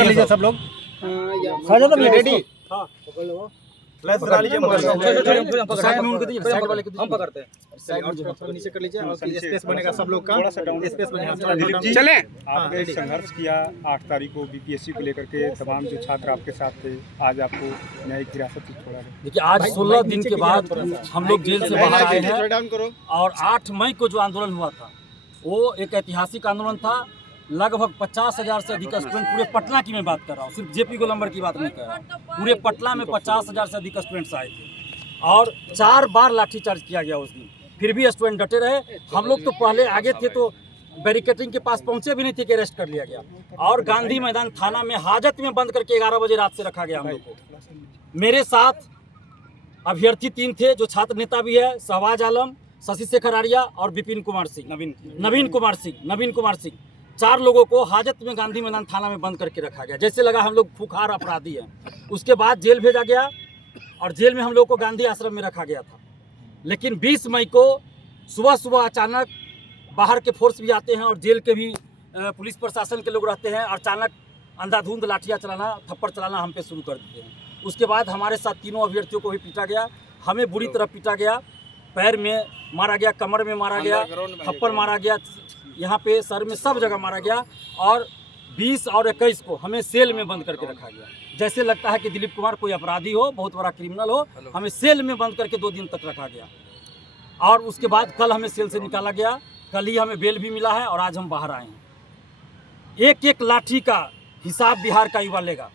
कर लीजिए सब लोग रेडी। प्लस करा लीजिए हम पकड़ते हैं नीचे कर लीजिए और स्पेस बनेगा सब लोग का स्पेस बनेगा। चले आपने संघर्ष किया 8 तारीख को बीपीएससी को लेकर के तमाम जो छात्र आपके साथ थे, आज आपको न्यायिक हिरासत से छोड़ा गया। देखिए आज 16 दिन के बाद हम लोग जेल से बाहर आए हैं और 8 मई को जो आंदोलन हुआ था वो एक ऐतिहासिक आंदोलन था। लगभग 50,000 से अधिक स्टूडेंट, पूरे पटना की मैं बात कर रहा हूँ, सिर्फ जेपी गोलंबर की बात नहीं कर रहा हूँ, पूरे पटना में 50,000 से अधिक स्टूडेंट्स आए थे और 4 बार लाठीचार्ज किया गया उस दिन। फिर भी स्टूडेंट डटे रहे। हम लोग तो पहले आगे थे तो बैरिकेडिंग के पास पहुंचे भी नहीं थे कि अरेस्ट कर लिया गया और गांधी मैदान थाना में हाजत में बंद करके 11 बजे रात से रखा गया हम लोग को। मेरे साथ अभ्यर्थी 3 थे जो छात्र नेता भी है, शहबाज आलम, शशि शेखर आर्या और विपिन कुमार सिंह, नवीन कुमार सिंह। 4 लोगों को हाजत में गांधी मैदान थाना में बंद करके रखा गया, जैसे लगा हम लोग खुखार अपराधी हैं। उसके बाद जेल भेजा गया और जेल में हम लोग को गांधी आश्रम में रखा गया था। लेकिन 20 मई को सुबह अचानक बाहर के फोर्स भी आते हैं और जेल के भी पुलिस प्रशासन के लोग रहते हैं और अचानक अंधाधुंध लाठियाँ चलाना, थप्पड़ चलाना हम पे शुरू कर देते हैं। उसके बाद हमारे साथ तीनों अभ्यर्थियों को भी पीटा गया, हमें बुरी तरह पीटा गया, पैर में मारा गया, कमर में मारा गया, थप्पड़ मारा गया, यहाँ पे सर में सब जगह मारा गया और 20 और 21 को हमें सेल में बंद करके रखा गया। जैसे लगता है कि दिलीप कुमार कोई अपराधी हो, बहुत बड़ा क्रिमिनल हो, हमें सेल में बंद करके 2 दिन तक रखा गया और उसके बाद कल हमें सेल से निकाला गया। कल ही हमें बेल भी मिला है और आज हम बाहर आए हैं। एक लाठी का हिसाब बिहार का युवा लेगा।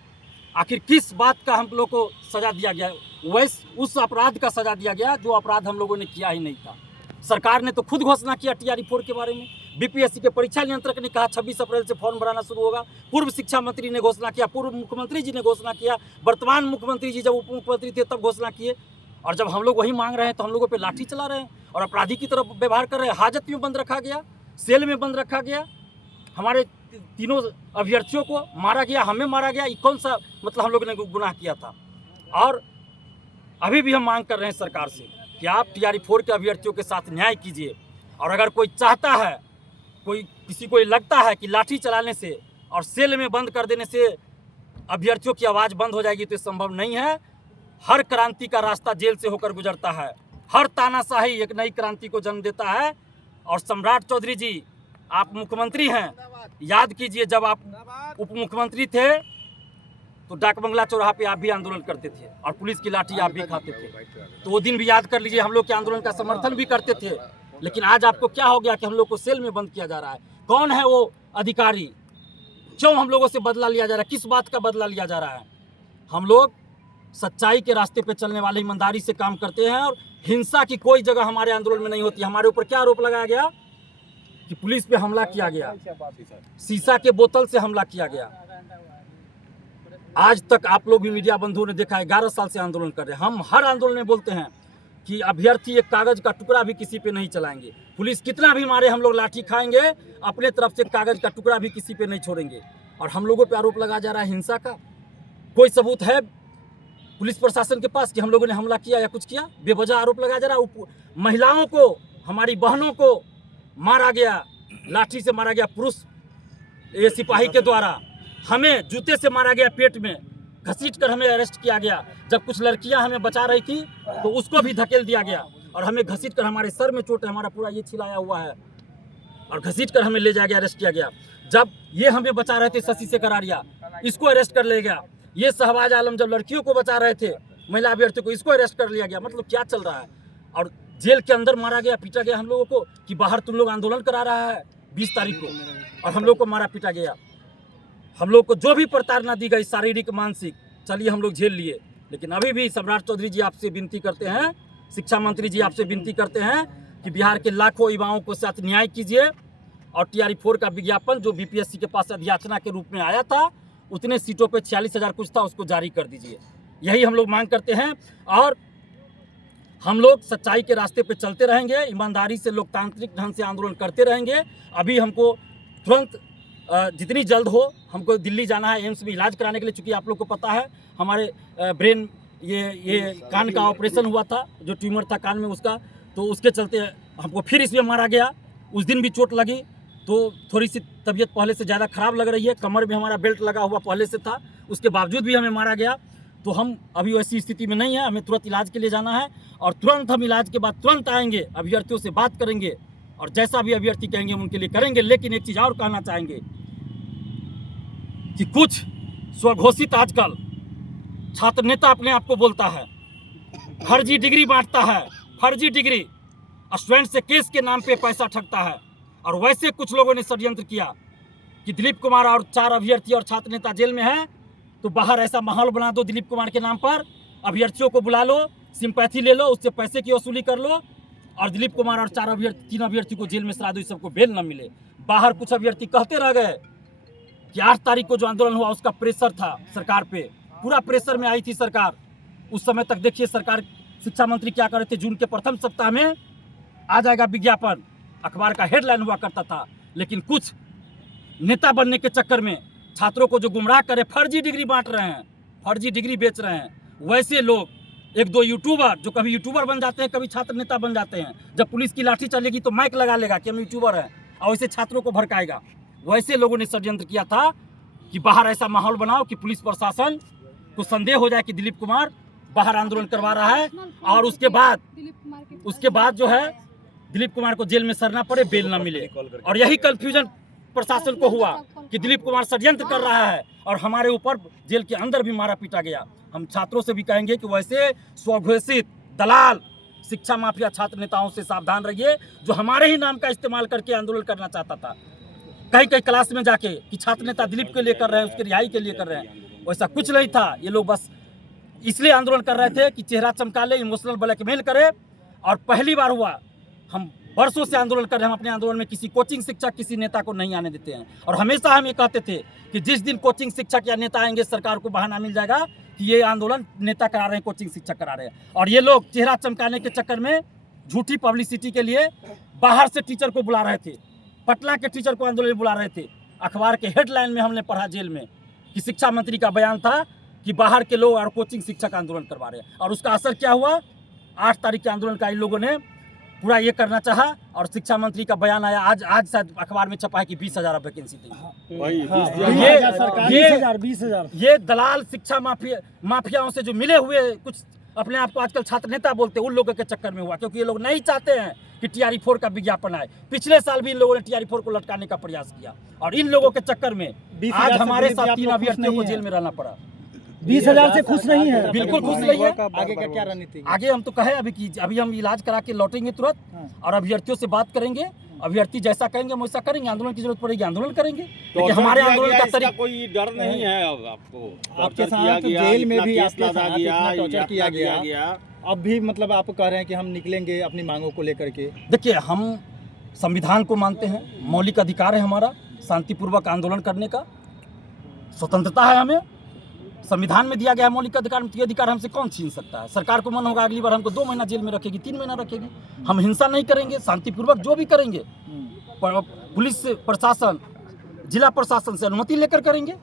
आखिर किस बात का हम लोग को सजा दिया गया? वैसे उस अपराध का सजा दिया गया जो अपराध हम लोगों ने किया ही नहीं था। सरकार ने तो खुद घोषणा किया TRE-4 के बारे में। बीपीएससी के परीक्षा नियंत्रक ने कहा 26 अप्रैल से फॉर्म भराना शुरू होगा। पूर्व शिक्षा मंत्री ने घोषणा किया, पूर्व मुख्यमंत्री जी ने घोषणा किया, वर्तमान मुख्यमंत्री जी जब उप मुख्यमंत्री थे तब घोषणा किए और जब हम लोग वही मांग रहे हैं तो हम लोगों पे लाठी चला रहे हैं और अपराधी की तरफ व्यवहार कर रहे हैं। हाजत में बंद रखा गया, सेल में बंद रखा गया, हमारे तीनों अभ्यर्थियों को मारा गया, हमें मारा गया। ये कौन सा मतलब हम लोगों ने गुनाह किया था? और अभी भी हम मांग कर रहे हैं सरकार से कि आप TRE-4 के अभ्यर्थियों के साथ न्याय कीजिए और अगर कोई चाहता है, किसी को लगता है कि लाठी चलाने से और सेल में बंद कर देने से अभ्यर्थियों की आवाज़ बंद हो जाएगी तो संभव नहीं है। हर क्रांति का रास्ता जेल से होकर गुजरता है, हर तानाशाही एक नई क्रांति को जन्म देता है। और सम्राट चौधरी जी, आप मुख्यमंत्री हैं, याद कीजिए जब आप उप मुख्यमंत्री थे तो डाक बंगला चौराहा पे आप भी आंदोलन करते थे और पुलिस की लाठी आप भी खाते थे। तो वो दिन भी याद कर लीजिए, हम लोग के आंदोलन का समर्थन भी करते थे। लेकिन आज आपको क्या हो गया कि हम लोग को सेल में बंद किया जा रहा है? कौन है वो अधिकारी? क्यों हम लोगों से बदला लिया जा रहा है? किस बात का बदला लिया जा रहा है? हम लोग सच्चाई के रास्ते पे चलने वाले, ईमानदारी से काम करते हैं और हिंसा की कोई जगह हमारे आंदोलन में नहीं होती। हमारे ऊपर क्या आरोप लगाया गया कि पुलिस पे हमला किया गया, शीशा के बोतल से हमला किया गया। आज तक आप लोग भी मीडिया बंधुओं ने देखा है, 11 साल से आंदोलन कर रहे हैं। हम हर आंदोलन में बोलते हैं कि अभ्यर्थी एक कागज का टुकड़ा भी किसी पे नहीं चलाएंगे। पुलिस कितना भी मारे हम लोग लाठी खाएंगे, अपने तरफ से कागज का टुकड़ा भी किसी पे नहीं छोड़ेंगे। और हम लोगों पे आरोप लगाया जा रहा है हिंसा का। कोई सबूत है पुलिस प्रशासन के पास कि हम लोगों ने हमला किया या कुछ किया? बेवजह आरोप लगाया जा रहा है। महिलाओं को, हमारी बहनों को मारा गया, लाठी से मारा गया, पुरुष सिपाही के द्वारा। हमें जूते से मारा गया, पेट में घसीट कर हमें अरेस्ट किया गया। जब कुछ लड़कियां हमें बचा रही थी तो उसको भी धकेल दिया गया और हमें घसीट कर, हमारे सर में चोट है, हमारा पूरा ये छिलाया हुआ है, और घसीट कर हमें ले जाया गया, अरेस्ट किया गया। जब ये हमें बचा रहे थे शशि शेखर आर्या, इसको अरेस्ट कर लिया गया। ये शहबाज आलम जब लड़कियों को बचा रहे थे, महिला अभ्यर्थियों को, इसको अरेस्ट कर लिया गया। मतलब क्या चल रहा है? और जेल के अंदर मारा गया, पीटा गया हम लोगों को कि बाहर तुम लोग आंदोलन करा रहा है 20 तारीख को, और हम लोग को मारा पीटा गया। हम लोग को जो भी प्रताड़ना दी गई, शारीरिक मानसिक, चलिए हम लोग झेल लिए। लेकिन अभी भी सम्राट चौधरी जी आपसे विनती करते हैं, शिक्षा मंत्री जी आपसे विनती करते हैं कि बिहार के लाखों युवाओं को साथ न्याय कीजिए और TRE-4 का विज्ञापन जो बीपीएससी के पास अधियाचना के रूप में आया था, उतने सीटों पे 46,000 कुछ था, उसको जारी कर दीजिए। यही हम लोग मांग करते हैं और हम लोग सच्चाई के रास्ते पे चलते रहेंगे, ईमानदारी से लोकतांत्रिक ढंग से आंदोलन करते रहेंगे। अभी हमको तुरंत जितनी जल्द हो हमको दिल्ली जाना है एम्स में इलाज कराने के लिए, चूँकि आप लोग को पता है हमारे ब्रेन ये कान का ऑपरेशन हुआ था, जो ट्यूमर था कान में उसका, तो उसके चलते हमको फिर इसमें मारा गया। उस दिन भी चोट लगी तो थोड़ी सी तबीयत पहले से ज़्यादा ख़राब लग रही है, कमर में हमारा बेल्ट लगा हुआ पहले से था, उसके बावजूद भी हमें मारा गया। तो हम अभी वैसी स्थिति में नहीं है, हमें तुरंत इलाज के लिए जाना है और तुरंत हम इलाज के बाद तुरंत आएंगे, अभ्यर्थियों से बात करेंगे और जैसा भी अभ्यर्थी कहेंगे हम उनके लिए करेंगे। लेकिन एक चीज़ और कहना चाहेंगे कि कुछ स्वघोषित आजकल छात्र नेता अपने आप को बोलता है, फर्जी डिग्री बांटता है, फर्जी डिग्री स्टूडेंट से केस के नाम पे पैसा ठगता है। और वैसे कुछ लोगों ने षड्यंत्र किया कि दिलीप कुमार और 4 अभ्यर्थी और छात्र नेता जेल में हैं, तो बाहर ऐसा माहौल बना दो दिलीप कुमार के नाम पर, अभ्यर्थियों को बुला लो, सिंपैथी ले लो, उससे पैसे की वसूली कर लो और दिलीप कुमार और 3 अभ्यर्थी को जेल में सरा दो, सबको बेल न मिले। बाहर कुछ अभ्यर्थी कहते रह गए कि 8 तारीख को जो आंदोलन हुआ उसका प्रेशर था सरकार पे, पूरा प्रेशर में आई थी सरकार। उस समय तक देखिए सरकार, शिक्षा मंत्री क्या कर रहे थे, जून के प्रथम सप्ताह में आ जाएगा विज्ञापन, अखबार का हेडलाइन हुआ करता था। लेकिन कुछ नेता बनने के चक्कर में छात्रों को जो गुमराह करे, फर्जी डिग्री बांट रहे हैं, फर्जी डिग्री बेच रहे हैं। वैसे लोग, 1-2 यूट्यूबर जो कभी यूट्यूबर बन जाते हैं, कभी छात्र नेता बन जाते हैं, जब पुलिस की लाठी चलेगी तो माइक लगा लेगा कि हम यूट्यूबर हैं और वैसे छात्रों को भड़काएगा। वैसे लोगों ने षड्यंत्र किया था कि बाहर ऐसा माहौल बनाओ कि पुलिस प्रशासन को संदेह हो जाए कि दिलीप कुमार बाहर आंदोलन करवा रहा है और उसके बाद जो है दिलीप कुमार को जेल में सरना पड़े, बेल ना मिले। और यही कंफ्यूजन प्रशासन को हुआ कि दिलीप कुमार षड्यंत्र कर रहा है और हमारे ऊपर जेल के अंदर भी मारा पीटा गया। हम छात्रों से भी कहेंगे कि वैसे स्वघोषित दलाल शिक्षा माफिया छात्र नेताओं से सावधान रहिए, जो हमारे ही नाम का इस्तेमाल करके आंदोलन करना चाहता था कई क्लास में जाके कि छात्र नेता दिलीप के लिए कर रहे हैं, उसके रिहाई के लिए कर रहे हैं। वैसा कुछ नहीं था। ये लोग बस इसलिए आंदोलन कर रहे थे कि चेहरा चमका ले, इमोशनल ब्लैकमेल करे। और पहली बार हुआ, हम वर्षों से आंदोलन कर रहे हैं, हम अपने आंदोलन में किसी कोचिंग शिक्षक, किसी नेता को नहीं आने देते हैं। और हमेशा हम ये कहते थे कि जिस दिन कोचिंग शिक्षक या नेता आएंगे, सरकार को बहाना मिल जाएगा कि ये आंदोलन नेता करा रहे हैं, कोचिंग शिक्षक करा रहे हैं। और ये लोग चेहरा चमकाने के चक्कर में झूठी पब्लिसिटी के लिए बाहर से टीचर को बुला रहे थे, पटना के टीचर को आंदोलन बुला रहे थे। अखबार के हेडलाइन में हमने पढ़ा जेल में कि शिक्षा मंत्री का बयान था कि बाहर के लोग और कोचिंग शिक्षक आंदोलन करवा रहे हैं। और उसका असर क्या हुआ, 8 तारीख के आंदोलन का इन लोगों ने पूरा ये करना चाहा और शिक्षा मंत्री का बयान आया। आज शायद अखबार में छपा है कि 20,000 वैकेंसी थी। ये दलाल शिक्षा माफियाओं से जो मिले हुए, कुछ अपने आप को आजकल छात्र नेता बोलते हैं, उन लोगों के चक्कर में हुआ। क्योंकि ये लोग नहीं चाहते हैं कि TRE4 का विज्ञापन आए। पिछले साल भी इन लोगों ने TRE4 को लटकाने का प्रयास किया और इन लोगों के चक्कर में आज हमारे साथ 3 अभ्यर्थियों को जेल में रहना पड़ा। 20,000 से खुश नहीं है, बिल्कुल खुश नहीं है। आगे का क्या रणनीति? आगे हम तो कहे अभी हम इलाज करा के लौटेंगे तुरंत और अभ्यर्थियों से बात करेंगे। अभ्यर्थी जैसा कहेंगे हम वैसा करेंगे। आंदोलन की जरूरत पड़ेगी आंदोलन करेंगे, लेकिन हमारे आंदोलन का तरीका कोई डर नहीं है। अब आपको आपके साथ जेल में भी आपके साथ इतना टॉर्चर किया गया, अब भी मतलब आप कह रहे हैं कि हम निकलेंगे अपनी मांगों को लेकर के। देखिए, हम संविधान को मानते हैं, मौलिक अधिकार है हमारा शांतिपूर्वक आंदोलन करने का, स्वतंत्रता है हमें, संविधान में दिया गया है मौलिक अधिकार। ये अधिकार हमसे कौन छीन सकता है? सरकार को मन होगा अगली बार हमको 2 महीना जेल में रखेगी, 3 महीना रखेगी। हम हिंसा नहीं करेंगे, शांतिपूर्वक जो भी करेंगे पुलिस से, प्रशासन, जिला प्रशासन से अनुमति लेकर करेंगे,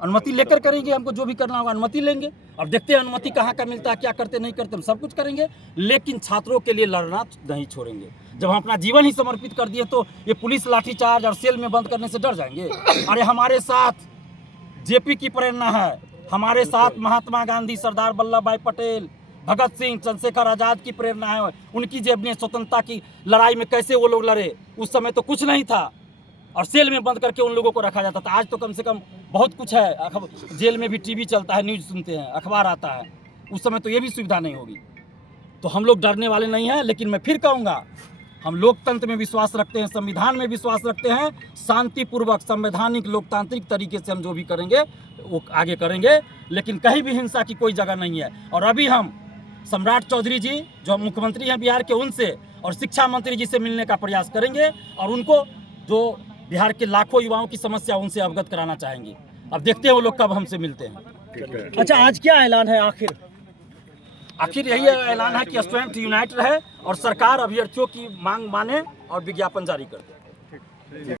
अनुमति लेकर करेंगे। हमको जो भी करना होगा अनुमति लेंगे और देखते हैं अनुमति कहाँ का मिलता है, क्या करते नहीं करते, हम सब कुछ करेंगे। लेकिन छात्रों के लिए लड़ना नहीं छोड़ेंगे। जब हम अपना जीवन ही समर्पित कर दिए तो ये पुलिस लाठीचार्ज और सेल में बंद करने से डर जाएंगे? अरे हमारे साथ JP की प्रेरणा है, हमारे साथ महात्मा गांधी, सरदार वल्लभ भाई पटेल, भगत सिंह, चंद्रशेखर आज़ाद की प्रेरणा है। उनकी जेब में स्वतंत्रता की लड़ाई में कैसे वो लोग लड़े, उस समय तो कुछ नहीं था और सेल में बंद करके उन लोगों को रखा जाता था। आज तो कम से कम बहुत कुछ है, जेल में भी TV चलता है, न्यूज़ सुनते हैं, अखबार आता है। उस समय तो ये भी सुविधा नहीं होगी। तो हम लोग डरने वाले नहीं हैं। लेकिन मैं फिर कहूँगा, हम लोकतंत्र में विश्वास रखते हैं, संविधान में विश्वास रखते हैं। शांतिपूर्वक, संवैधानिक, लोकतांत्रिक तरीके से हम जो भी करेंगे वो आगे करेंगे, लेकिन कहीं भी हिंसा की कोई जगह नहीं है। और अभी हम सम्राट चौधरी जी जो मुख्यमंत्री हैं बिहार के, उनसे और शिक्षा मंत्री जी से मिलने का प्रयास करेंगे और उनको जो बिहार के लाखों युवाओं की समस्या उनसे अवगत कराना चाहेंगे। अब देखते हैं वो लोग कब हमसे मिलते हैं। अच्छा, आज क्या ऐलान है? आखिर यही ऐलान है कि स्टूडेंट यूनाइट रहे और सरकार अभ्यर्थियों की मांग माने और विज्ञापन जारी कर दे।